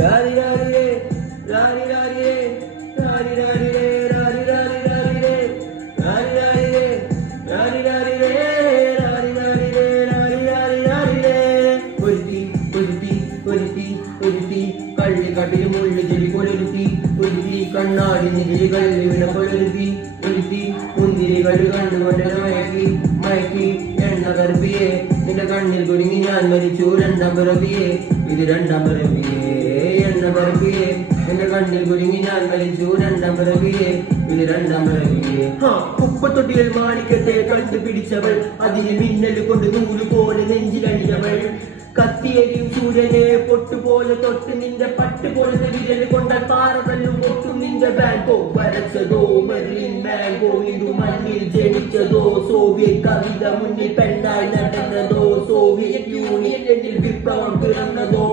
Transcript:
രാരി രാരി രേ രാരി രാരി രേ രാരി രാരി രേ രാരി രാരി രാരി രേ രാരി രാരി രേ രാരി രാരി രേ രാരി രാരി രേ രാരി രാരി രാരി രേ ഒരുത്തി ഒരുത്തി ഒരുത്തി ഒരുത്തി കള്ളിക്കാട്ടിൽ മുള്ളു ചെടി കൊലരുത്തി ഒരുത്തി കണ്ണാടി നികിരി കള്ളി വിട കൊലരുത്തി ഒരുത്തി മുന്തിരികൾ കണ്ടുകൊണ്ട് മയക്കി മയക്കി എണ്ണ കറുപ്പിയെ നിന്റെ കണ്ണിൽ കുടുങ്ങി ഞാൻ മരിച്ചു രണ്ടാം പിറവിയെ ഇത് രണ്ടാം പിറവിയെ എണ്ണ കറുപ്പിയെ എന്റെ കണ്ണിൽ കുടുങ്ങി ഞാൻ മരിച്ചു രണ്ടാം പിറവിയെ ഇത് രണ്ടാം പിറവിയെ കുപ്പത്തൊട്ടികൾ മാണിക്കട്ടെ കണ്ടുപിടിച്ചവൾ അതിന് മിന്നൽ കൊണ്ട് നൂല് പോലെ നെഞ്ചിലണിയവൾ കത്തിയരിയും സൂര്യനെ പൊട്ടുപോലെ തൊട്ട് നിന്റെ പട്ടുപോലത്തെ വിരൽ കൊണ്ട പാറതല്ലും പൊട്ടും നിന്റെ ബാങ്കോ വരച്ചതോ മെർലിൻ മാംഗോ ഇതു മണ്ണിൽ ജനിച്ചതോ സോവിയറ്റ് കവിത മുന്നിൽ പെണ്ണായി നടന്നതോ സോവിയറ്റ് യൂണിയനിൽ വിപ്ലവം പിറന്നതോ